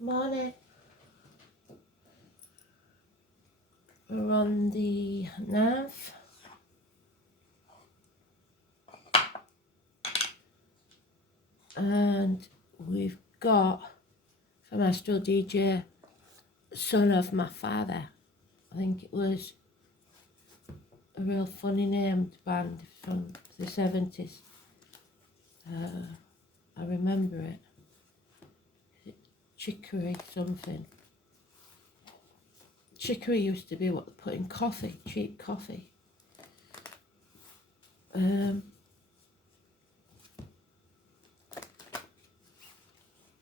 Morning. We're on the 9th. And we've got from Astrology, son of my father. I think it was a real funny named band from the 70s. I remember it. Chicory something. Chicory used to be what they put in coffee, cheap coffee.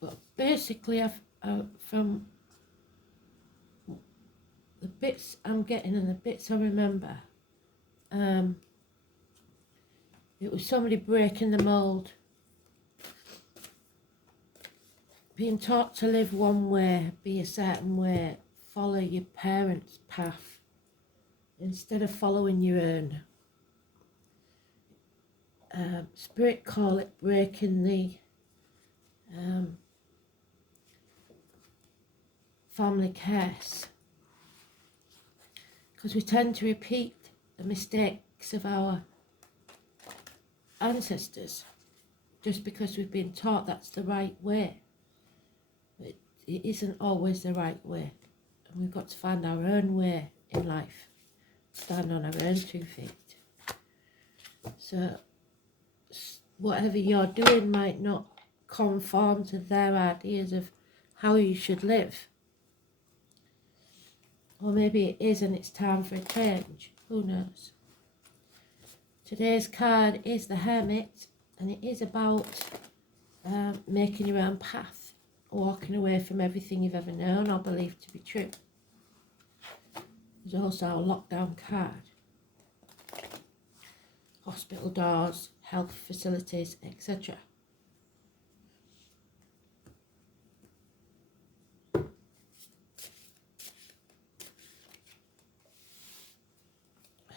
But basically, from the bits I'm getting and the bits I remember, it was somebody breaking the mould, being taught to live one way, be a certain way, follow your parents' path instead of following your own. Spirit call it breaking the family curse, because we tend to repeat the mistakes of our ancestors just because we've been taught that's the right way. It isn't always the right way, and we've got to find our own way in life, stand on our own 2 feet. So whatever you're doing might not conform to their ideas of how you should live, or maybe it is and it's time for a change. Who knows? Today's card is the Hermit, and it is about making your own path, walking away from everything you've ever known or believed to be true. There's also a lockdown card. Hospital doors, health facilities, etc.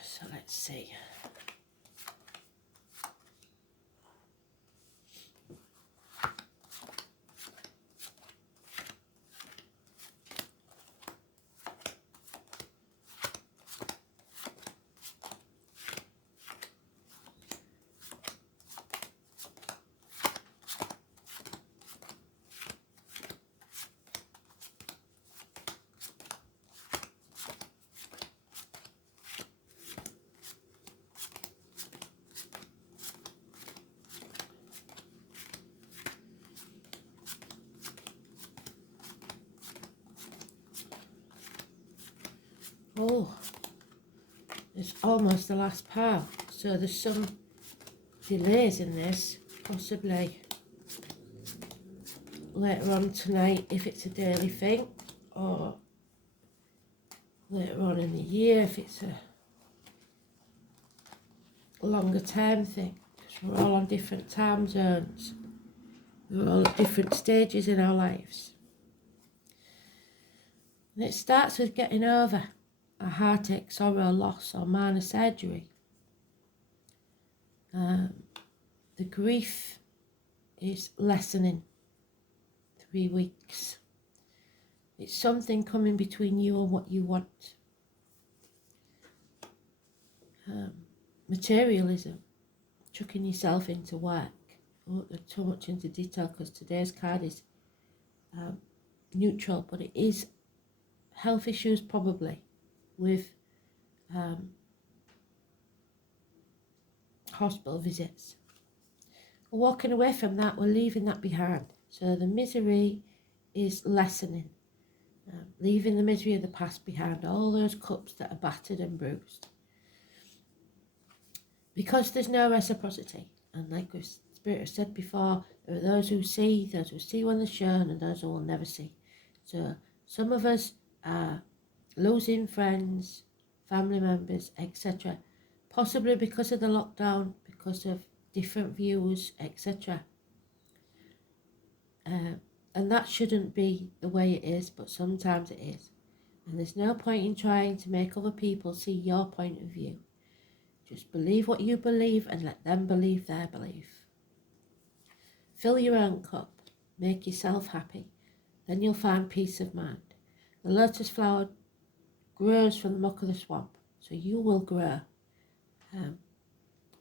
So let's see. Oh, it's almost the last pile, so there's some delays in this, possibly later on tonight if it's a daily thing, or later on in the year if it's a longer term thing, because we're all on different time zones, we're all at different stages in our lives. And it starts with getting over a heartache, sorrow, loss, or minor surgery. The grief is lessening. 3 weeks. It's something coming between you and what you want. Materialism, chucking yourself into work. I won't go too much into detail because today's card is neutral, but it is health issues probably with hospital visits. We're walking away from that, we're leaving that behind. So the misery is lessening, leaving the misery of the past behind, all those cups that are battered and bruised. Because there's no reciprocity, and like Spirit has said before, there are those who see when they're shown, and those who will never see. So some of us are losing friends, family members, etc., possibly because of the lockdown, because of different views, etc. And that shouldn't be the way it is, but sometimes it is. And there's no point in trying to make other people see your point of view. Just believe what you believe and let them believe their belief. Fill your own cup. Make yourself happy. then you'll find peace of mind. The lotus flower grows from the muck of the swamp, so you will grow.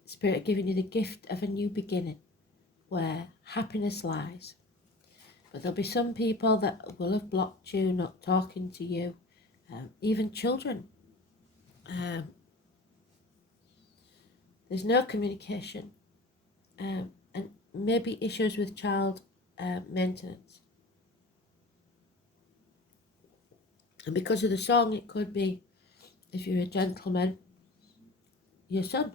Spirit giving you the gift of a new beginning where happiness lies. But there'll be some people that will have blocked you, not talking to you, even children. There's no communication, and maybe issues with child maintenance. And because of the song, it could be, if you're a gentleman, your son.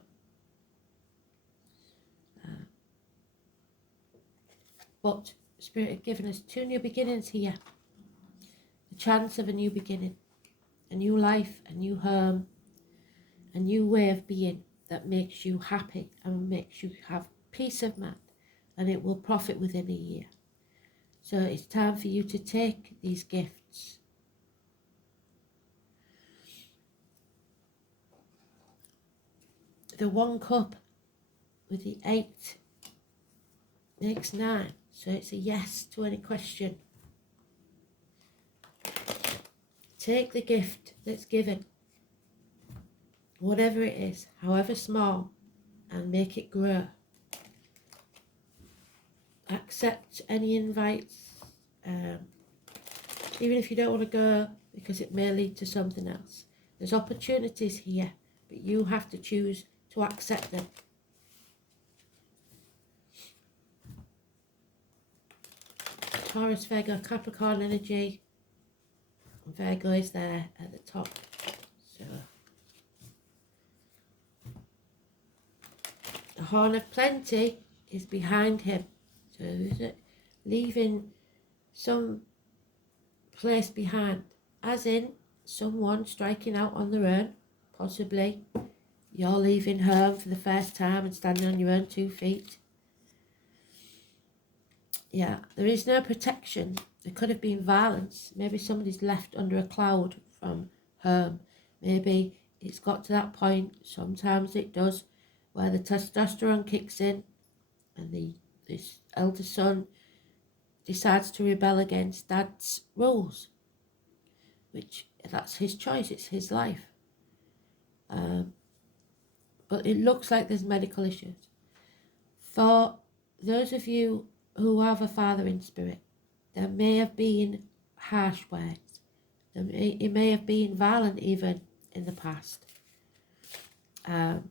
But Spirit had given us 2 new beginnings here. The chance of a new beginning, a new life, a new home, a new way of being that makes you happy and makes you have peace of mind, and it will profit within a year. So it's time for you to take these gifts. The 1 cup with the 8 makes 9. So it's a yes to any question. Take the gift that's given, whatever it is, however small, and make it grow. Accept any invites, even if you don't want to go, because it may lead to something else. There's opportunities here, but you have to choose to accept them. Taurus, Virgo, Capricorn energy. And Virgo is there at the top. So the Horn of Plenty is behind him. So is it leaving some place behind, as in someone striking out on their own, possibly. You're leaving home for the first time and standing on your own 2 feet. Yeah, there is no protection. There could have been violence. Maybe somebody's left under a cloud from home. Maybe it's got to that point, sometimes it does, where the testosterone kicks in and this elder son decides to rebel against dad's rules, which that's his choice, it's his life. But it looks like there's medical issues. For those of you who have a father in spirit, there may have been harsh words. It may have been violent even in the past. And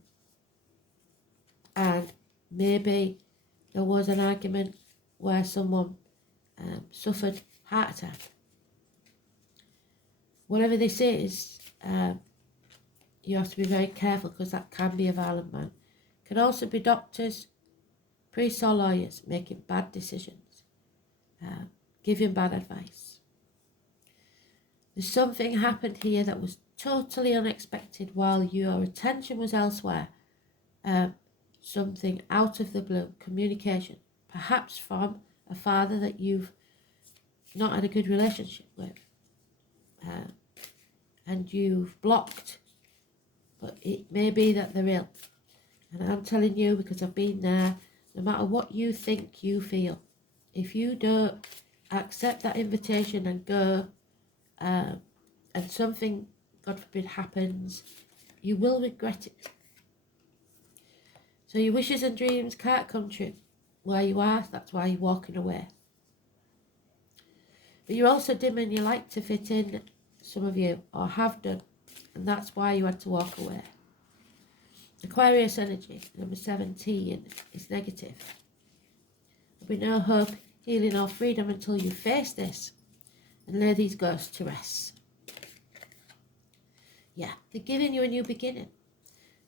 maybe there was an argument where someone suffered heart attack. Whatever this is, you have to be very careful, because that can be a violent man. It can also be doctors, priests or lawyers making bad decisions, giving bad advice. There's something happened here that was totally unexpected while your attention was elsewhere. Something out of the blue, communication, perhaps from a father that you've not had a good relationship with, and you've blocked, but it may be that they're ill. And I'm telling you, because I've been there, no matter what you think, you feel, if you don't accept that invitation and go, and something, God forbid, happens, you will regret it. So your wishes and dreams can't come true where you are. That's why you're walking away. But you're also dim and you like to fit in, some of you, or have done, and that's why you had to walk away. Aquarius energy, number 17, is negative. There'll be no hope, healing or freedom until you face this and lay these ghosts to rest. Yeah, they're giving you a new beginning.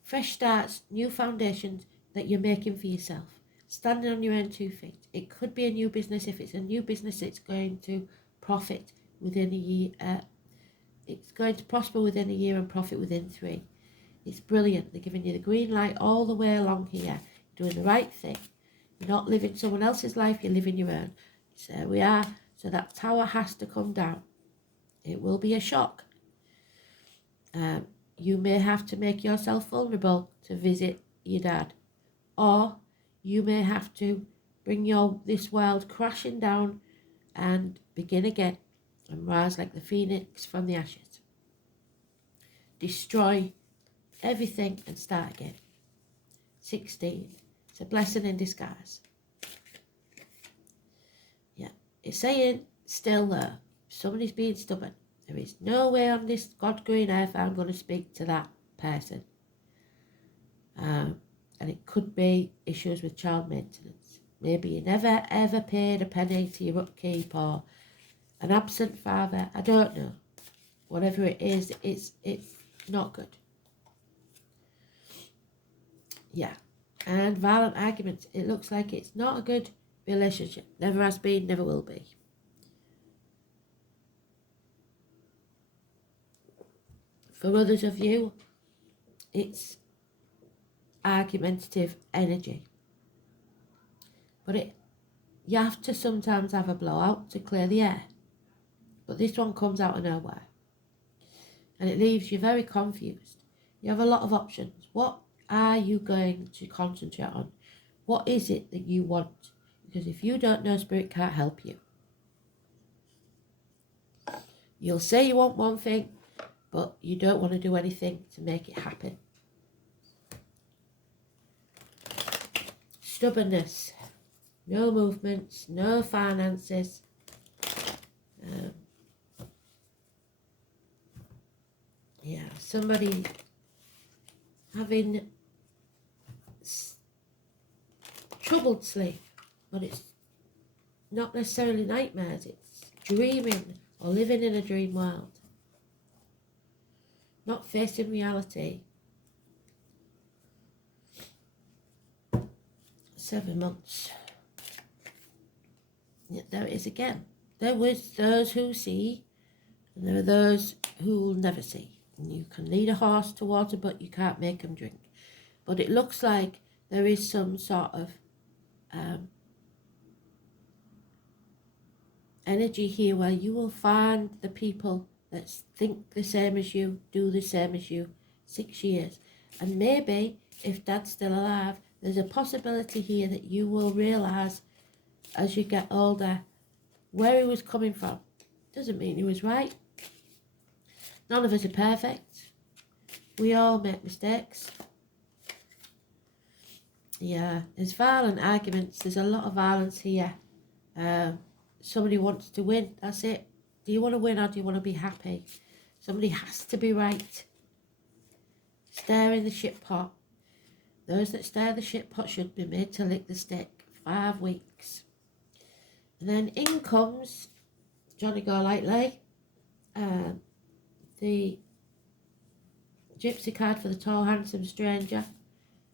Fresh starts, new foundations that you're making for yourself. Standing on your own 2 feet. It could be a new business. If it's a new business, it's going to profit within a year. It's going to prosper within a year and profit within 3. It's brilliant. They're giving you the green light all the way along here. You're doing the right thing. You're not living someone else's life, you're living your own. So there we are. So that tower has to come down. It will be a shock. You may have to make yourself vulnerable to visit your dad. Or you may have to bring this world crashing down and begin again and rise like the phoenix from the ashes. Destroy everything and start again. 16. It's a blessing in disguise. Yeah, it's saying still there. Somebody's being stubborn. There is no way on this God-green earth I'm going to speak to that person. And it could be issues with child maintenance. Maybe you never ever paid a penny to your upkeep, or an absent father. I don't know. Whatever it is, it's not good. Yeah. And violent arguments. It looks like it's not a good relationship. Never has been, never will be. For others of you, it's argumentative energy. But you have to sometimes have a blowout to clear the air. But this one comes out of nowhere. And it leaves you very confused. You have a lot of options. What are you going to concentrate on? What is it that you want? Because if you don't know, Spirit can't help you. You'll say you want one thing, but you don't want to do anything to make it happen. Stubbornness. No movements, no finances. Yeah, somebody having troubled sleep, but it's not necessarily nightmares, it's dreaming or living in a dream world. Not facing reality. 7 months. Yeah, there it is again. There was those who see, and there are those who will never see. And you can lead a horse to water, but you can't make them drink. But it looks like there is some sort of energy here where you will find the people that think the same as you, do the same as you. 6 years. And maybe, if Dad's still alive, there's a possibility here that you will realise as you get older where he was coming from. Doesn't mean he was right. None of us are perfect. We all make mistakes. Yeah, there's violent arguments. There's a lot of violence here. Somebody wants to win. That's it. Do you want to win or do you want to be happy? Somebody has to be right. Stirring the shit pot. Those that stir the shit pot should be made to lick the stick. 5 weeks. And then in comes Johnny Go Lightly. The gypsy card for the tall, handsome stranger.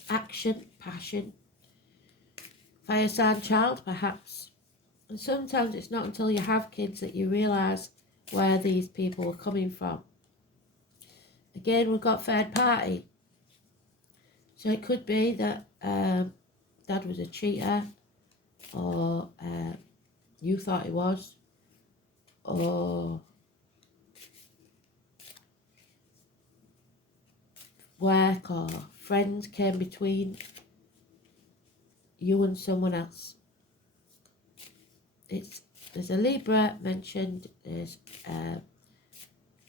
Action, passion. Fire sign child, perhaps. And sometimes it's not until you have kids that you realise where these people are coming from. Again, we've got third party. So it could be that Dad was a cheater, or you thought he was, or work or friends came between you and someone else. There's a Libra mentioned, there's an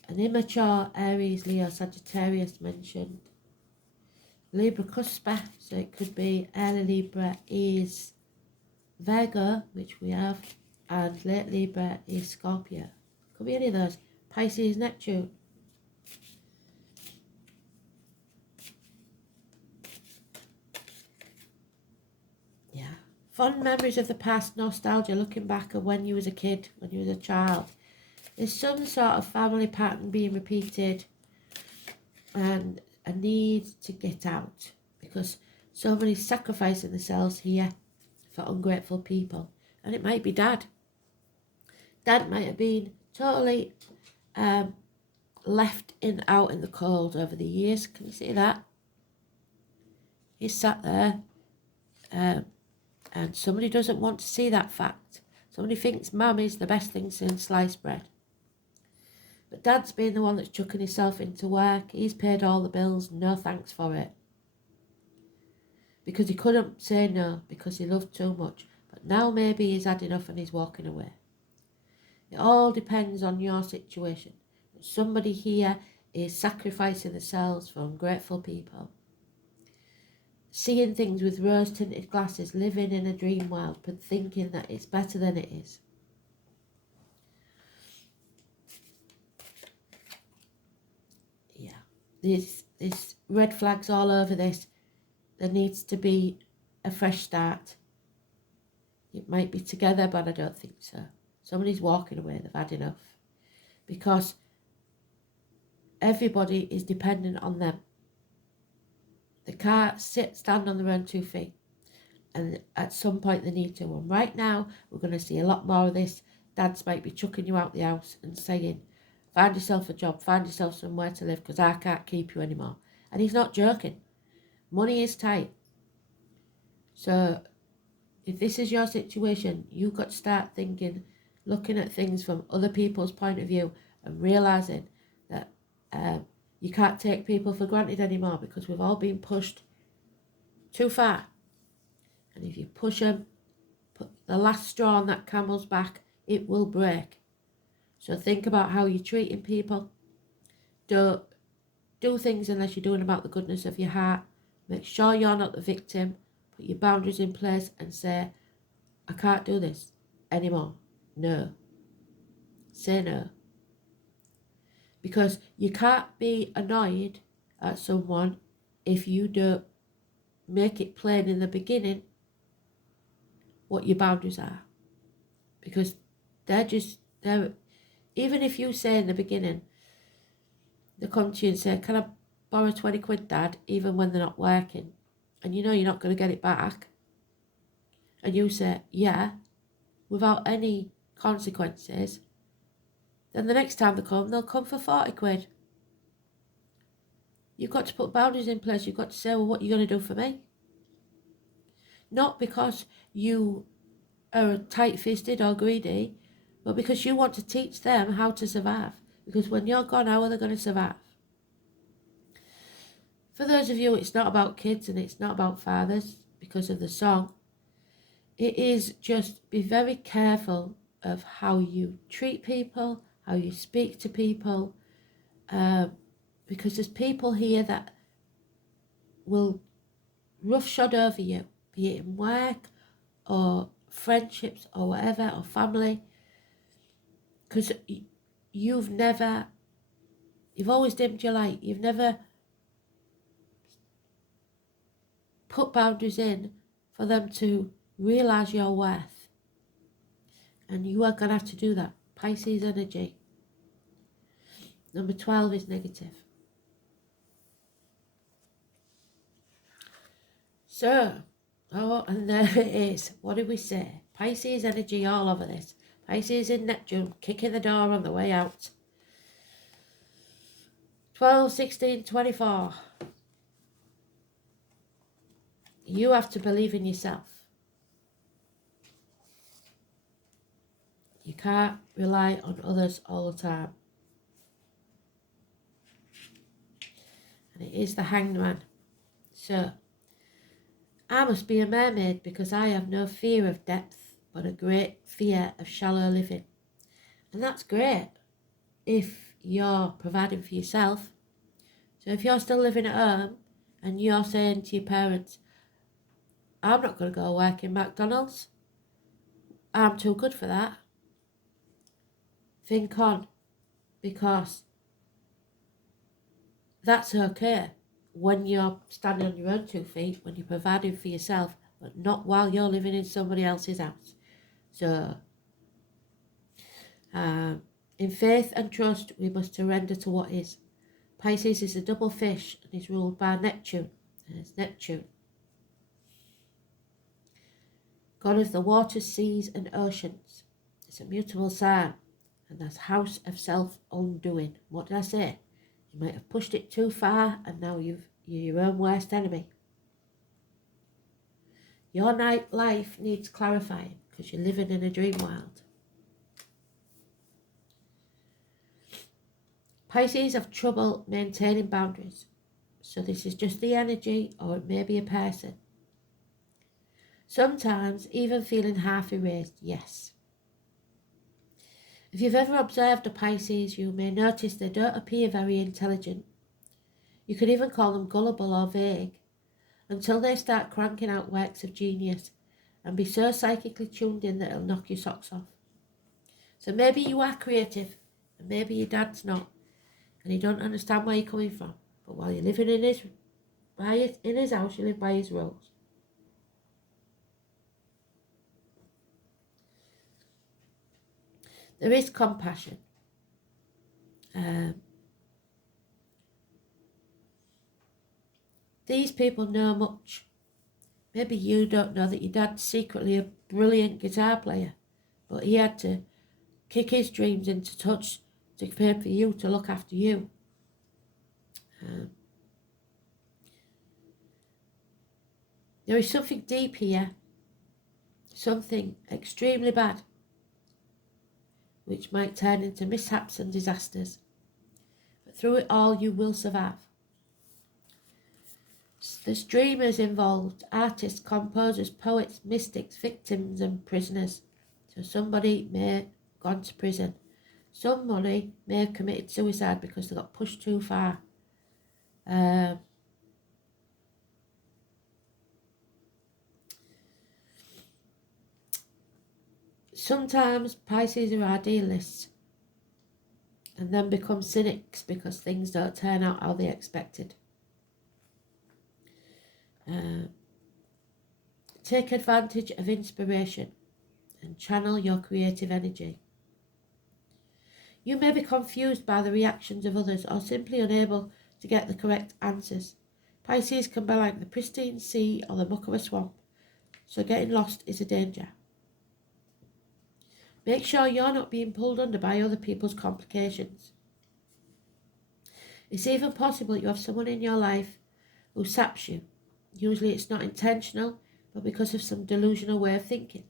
immature Aries, Leo, Sagittarius mentioned. Libra cusper, so it could be early Libra is Virgo, which we have, and late Libra is Scorpio. Could be any of those. Pisces, Neptune. Yeah. Fond memories of the past, nostalgia, looking back at when you was a kid, when you was a child. There's some sort of family pattern being repeated, and a need to get out, because somebody's sacrificing themselves here for ungrateful people. And it might be Dad. Dad might have been totally left out in the cold over the years. Can you see that? He's sat there and somebody doesn't want to see that fact. Somebody thinks Mum is the best thing since sliced bread. But Dad's been the one that's chucking himself into work. He's paid all the bills, no thanks for it. Because he couldn't say no, because he loved too much. But now maybe he's had enough and he's walking away. It all depends on your situation. Somebody here is sacrificing themselves for ungrateful people, seeing things with rose-tinted glasses, living in a dream world, but thinking that it's better than it is. Yeah, there's red flags all over this. There needs to be a fresh start. It might be together, but I don't think so. Somebody's walking away, they've had enough. Because everybody is dependent on them. They can't stand on their own 2 feet. And at some point they need to. And right now, we're going to see a lot more of this. Dads might be chucking you out the house and saying, find yourself a job, find yourself somewhere to live, because I can't keep you anymore. And he's not joking. Money is tight. So if this is your situation, you've got to start thinking, looking at things from other people's point of view and realising that you can't take people for granted anymore, because we've all been pushed too far. And if you push them, put the last straw on that camel's back, it will break. So think about how you're treating people. Don't do things unless you're doing about the goodness of your heart. Make sure you're not the victim. Put your boundaries in place and say, I can't do this anymore. No. Say no. Because you can't be annoyed at someone if you don't make it plain in the beginning what your boundaries are. Because they're even if you say in the beginning, they come to you and say, can I borrow 20 quid, Dad, even when they're not working, and you know you're not going to get it back, and you say, yeah, without any consequences, then the next time they'll come for 40 quid. You've got to put boundaries in place. You've got to say, well, what are you going to do for me? Not because you are tight-fisted or greedy, but because you want to teach them how to survive. Because when you're gone, how are they going to survive? For those of you, it's not about kids and it's not about fathers because of the song. It is just be very careful of how you treat people, how you speak to people, because there's people here that will roughshod over you, be it in work or friendships or whatever, or family, because you've always dimmed your light. You've never put boundaries in for them to realise your worth. And you are going to have to do that. Pisces energy. Number 12 is negative. So, and there it is. What did we say? Pisces energy all over this. Pisces in Neptune, kicking the door on the way out. 12, 16, 24. You have to believe in yourself. You can't rely on others all the time. And it is the Hanged Man. So, I must be a mermaid because I have no fear of depth, but a great fear of shallow living. And that's great if you're providing for yourself. So if you're still living at home and you're saying to your parents, I'm not going to go work in McDonald's, I'm too good for that. Think on, because that's okay when you're standing on your own 2 feet, when you're providing for yourself, but not while you're living in somebody else's house. So, in faith and trust, we must surrender to what is. Pisces is a double fish and is ruled by Neptune. And it's Neptune, god of the waters, seas and oceans. It's a mutable sign, and that's house of self-undoing. What did I say? You might have pushed it too far and now you're your own worst enemy. Your life needs clarifying because you're living in a dream world. Pisces have trouble maintaining boundaries. So this is just the energy, or it may be a person. Sometimes even feeling half erased, yes. If you've ever observed a Pisces, you may notice they don't appear very intelligent. You could even call them gullible or vague, until they start cranking out works of genius and be so psychically tuned in that it'll knock your socks off. So maybe you are creative, and maybe your dad's not, and he don't understand where you're coming from. But while you're living in his house, you live by his rules. There is compassion. These people know much. Maybe you don't know that your dad's secretly a brilliant guitar player, but he had to kick his dreams into touch to pay for you to look after you. There is something deep here, something extremely bad, which might turn into mishaps and disasters. But through it all, you will survive. There's dreamers involved, artists, composers, poets, mystics, victims and prisoners. So somebody may have gone to prison. Somebody may have committed suicide because they got pushed too far. Sometimes Pisces are idealists and then become cynics because things don't turn out how they expected. Take advantage of inspiration and channel your creative energy. You may be confused by the reactions of others or simply unable to get the correct answers. Pisces can be like the pristine sea or the muck of a swamp, so getting lost is a danger. Make sure you're not being pulled under by other people's complications. It's even possible you have someone in your life who saps you. Usually it's not intentional, but because of some delusional way of thinking.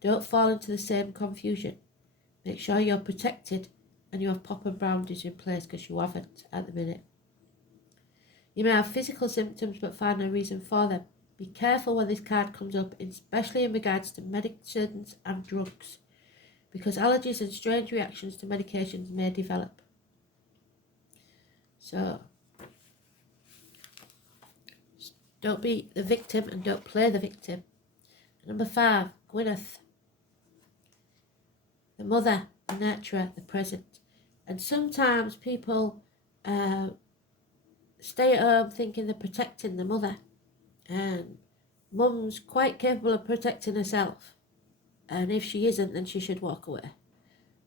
Don't fall into the same confusion. Make sure you're protected and you have proper boundaries in place, because you haven't at the minute. You may have physical symptoms but find no reason for them. Be careful when this card comes up, especially in regards to medicines and drugs, because allergies and strange reactions to medications may develop. So, don't be the victim and don't play the victim. Number 5, Gwyneth. The mother, the nurturer, the present. And sometimes people stay at home thinking they're protecting the mother. And mum's quite capable of protecting herself. And if she isn't, then she should walk away.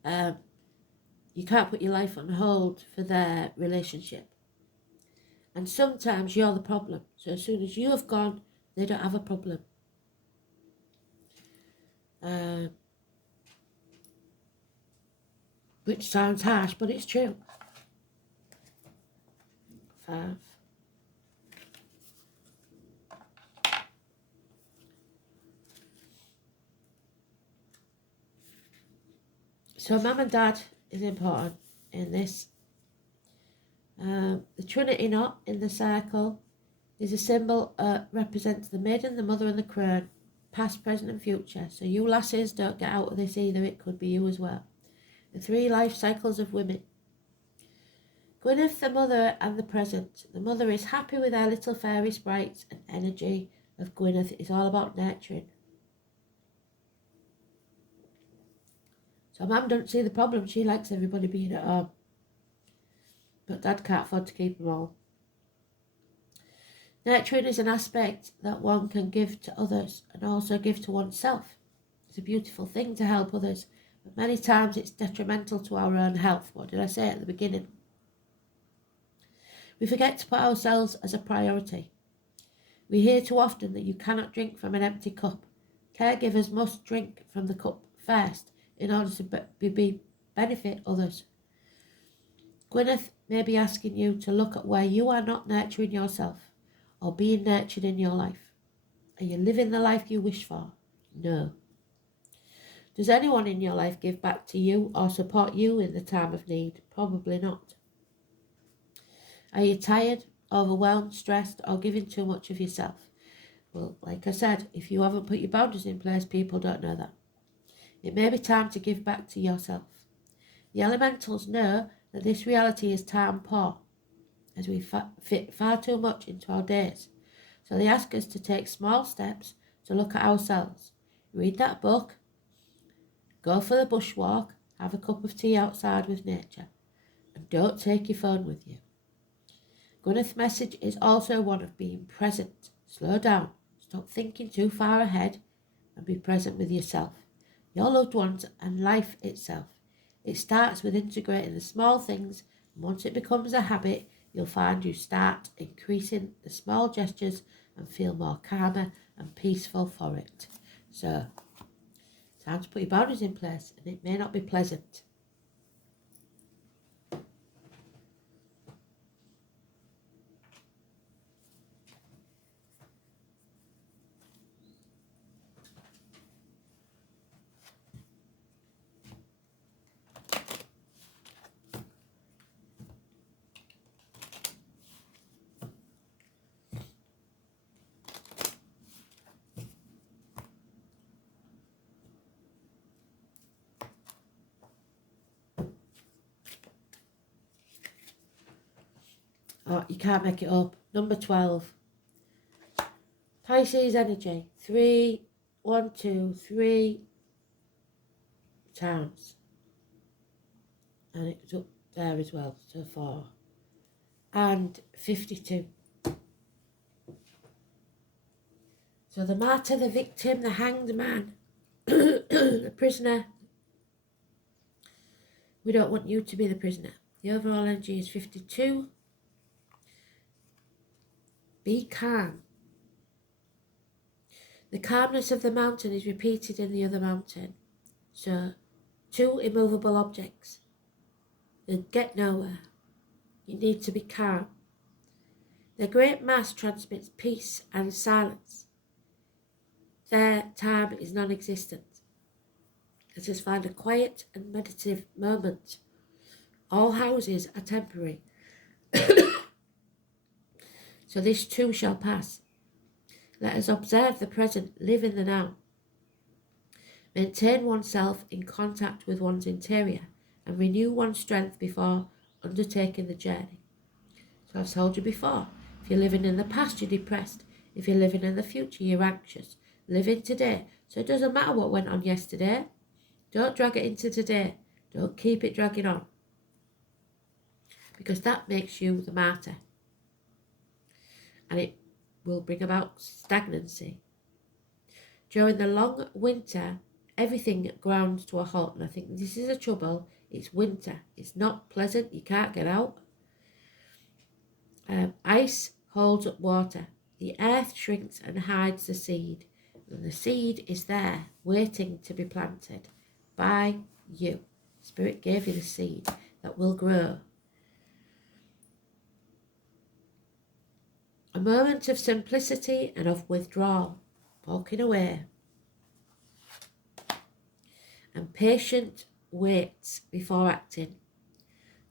You can't put your life on hold for their relationship. And sometimes you're the problem. So as soon as you have gone, they don't have a problem. Which sounds harsh, but it's true. 5. So mum and dad is important in this. The Trinity knot in the circle is a symbol represents the maiden, the mother and the crone, past, present and future. So you lasses don't get out of this either, it could be you as well. The 3 life cycles of women. Gwyneth, the mother and the present. The mother is happy with her little fairy sprites, and energy of Gwyneth is all about nurturing. So mum don't see the problem, she likes everybody being at home. But dad can't afford to keep them all. Nurturing is an aspect that one can give to others and also give to oneself. It's a beautiful thing to help others, but many times it's detrimental to our own health. What did I say at the beginning? We forget to put ourselves as a priority. We hear too often that you cannot drink from an empty cup. Caregivers must drink from the cup first in order to benefit others. Gwyneth may be asking you to look at where you are not nurturing yourself or being nurtured in your life. Are you living the life you wish for? No. Does anyone in your life give back to you or support you in the time of need? Probably not. Are you tired, overwhelmed, stressed, or giving too much of yourself? Well, like I said, if you haven't put your boundaries in place, people don't know that. It may be time to give back to yourself. The elementals know that this reality is time poor, as we fit far too much into our days. So they ask us to take small steps to look at ourselves. Read that book, go for the bushwalk, have a cup of tea outside with nature, and don't take your phone with you. Gwyneth's message is also one of being present. Slow down, stop thinking too far ahead, and be present with yourself, your loved ones, and life itself. It starts with integrating the small things, and once it becomes a habit, you'll find you start increasing the small gestures and feel more calmer and peaceful for it. So, time to put your boundaries in place, and it may not be pleasant. Oh, you can't make it up. Number 12. Pisces energy. 3, 1, 2, 3 times. And it's up there as well, so 4. And 52. So the martyr, the victim, the hanged man, the prisoner. We don't want you to be the prisoner. The overall energy is 52. Be calm. The calmness of the mountain is repeated in the other mountain. So, 2 immovable objects. They get nowhere. You need to be calm. The great mass transmits peace and silence. Their time is non-existent. Let us find a quiet and meditative moment. All houses are temporary. So this too shall pass. Let us observe the present, live in the now. Maintain oneself in contact with one's interior and renew one's strength before undertaking the journey. So I've told you before, if you're living in the past, you're depressed. If you're living in the future, you're anxious. Live in today. So it doesn't matter what went on yesterday. Don't drag it into today. Don't keep it dragging on. Because that makes you the martyr. And it will bring about stagnancy. During the long winter, everything grounds to a halt. And I think this is the trouble. It's winter. It's not pleasant. You can't get out. Ice holds up water. The earth shrinks and hides the seed. And the seed is there, waiting to be planted by you. Spirit gave you the seed that will grow. A moment of simplicity and of withdrawal, walking away. And patient waits before acting.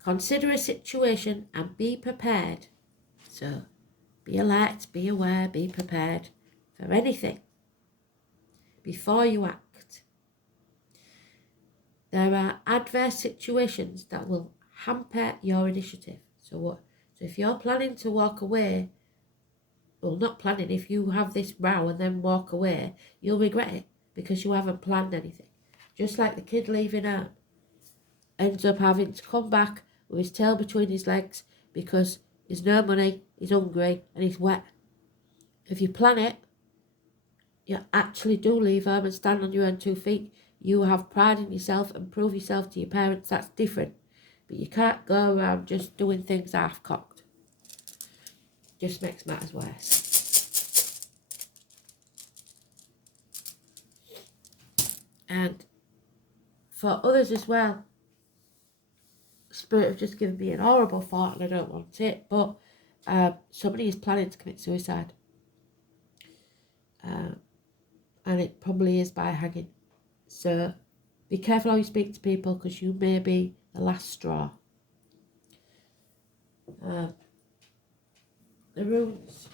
Consider a situation and be prepared. So, be alert, be aware, be prepared for anything before you act. There are adverse situations that will hamper your initiative. So if you're planning to walk away, well, not planning, if you have this row and then walk away, you'll regret it because you haven't planned anything. Just like the kid leaving home, ends up having to come back with his tail between his legs because there's no money, he's hungry and he's wet. If you plan it, you actually do leave home and stand on your own 2 feet. You have pride in yourself and prove yourself to your parents. That's different. But you can't go around just doing things half-cocked. Just makes matters worse. And for others as well, Spirit have just given me an horrible thought and I don't want it, but somebody is planning to commit suicide. And it probably is by hanging. So be careful how you speak to people because you may be the last straw. The runes.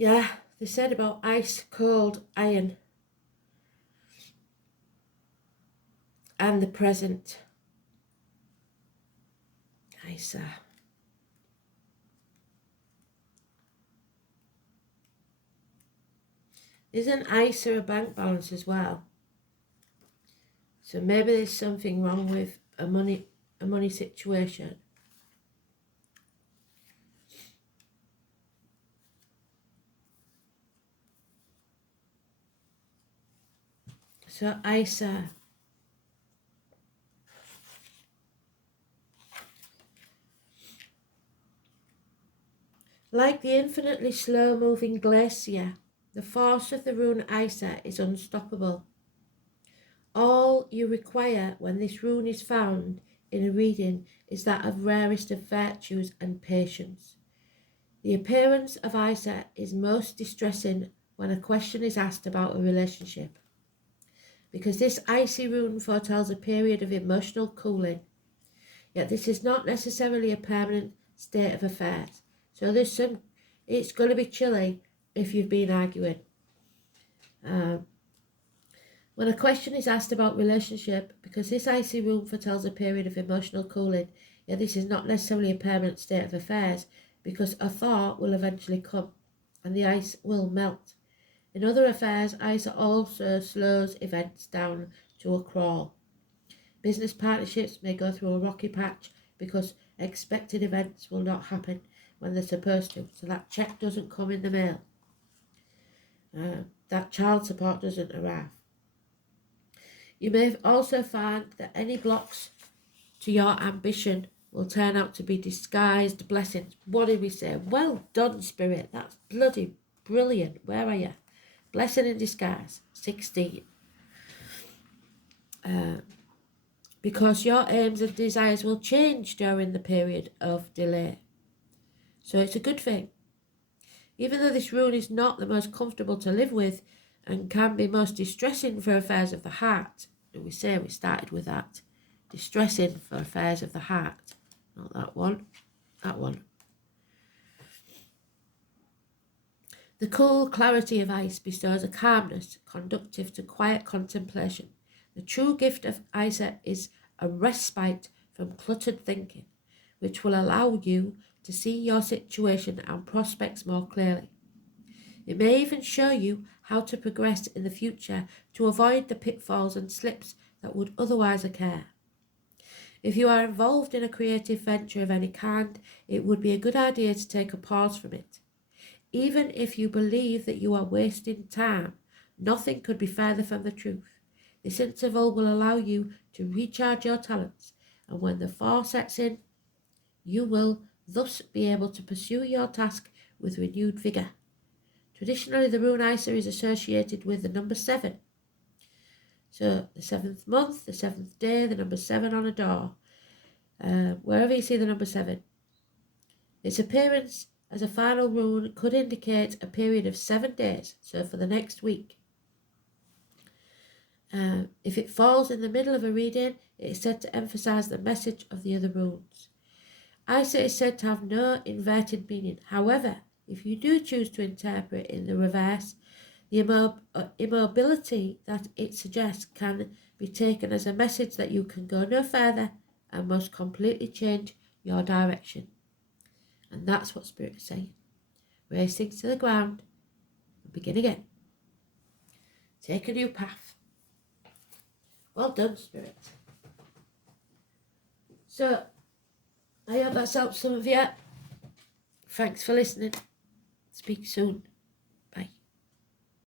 Yeah, they said about ice, cold, iron, and the present. ISA. Isn't ISA a bank balance as well? So maybe there's something wrong with a money situation. So ISA. Like the infinitely slow-moving glacier, the force of the rune Isa is unstoppable. All you require when this rune is found in a reading is that of rarest of virtues and patience. The appearance of Isa is most distressing when a question is asked about a relationship, because this icy rune foretells a period of emotional cooling. Yet this is not necessarily a permanent state of affairs. So it's going to be chilly if you've been arguing. When a question is asked about relationship, because this icy room foretells a period of emotional cooling, yet this is not necessarily a permanent state of affairs, because a thaw will eventually come, and the ice will melt. In other affairs, ice also slows events down to a crawl. Business partnerships may go through a rocky patch because expected events will not happen when they're supposed to. So that check doesn't come in the mail. That child support doesn't arrive. You may also find that any blocks to your ambition will turn out to be disguised blessings. What did we say? Well done, Spirit. That's bloody brilliant. Where are you? Blessing in disguise. 16. Because your aims and desires will change during the period of delay. So it's a good thing. Even though this rune is not the most comfortable to live with and can be most distressing for affairs of the heart, and we started with that, distressing for affairs of the heart, not that one, that one. The cool clarity of ice bestows a calmness conducive to quiet contemplation. The true gift of Isa is a respite from cluttered thinking, which will allow you to see your situation and prospects more clearly. It may even show you how to progress in the future to avoid the pitfalls and slips that would otherwise occur. If you are involved in a creative venture of any kind, it would be a good idea to take a pause from it. Even if you believe that you are wasting time, nothing could be further from the truth. This interval will allow you to recharge your talents, and when the thaw sets in, you will thus be able to pursue your task with renewed vigour. Traditionally, the rune Isa is associated with the number 7. So the 7th month, the 7th day, the number 7 on a door. Wherever you see the number 7. Its appearance as a final rune could indicate a period of 7 days, so for the next week. If it falls in the middle of a reading, it is said to emphasise the message of the other runes. Isa is said to have no inverted meaning. However, if you do choose to interpret it in the reverse, the immobility that it suggests can be taken as a message that you can go no further and must completely change your direction. And that's what Spirit is saying. Raise things to the ground and begin again. Take a new path. Well done, Spirit. So, I hope that's helped some of you. Thanks for listening. Speak soon.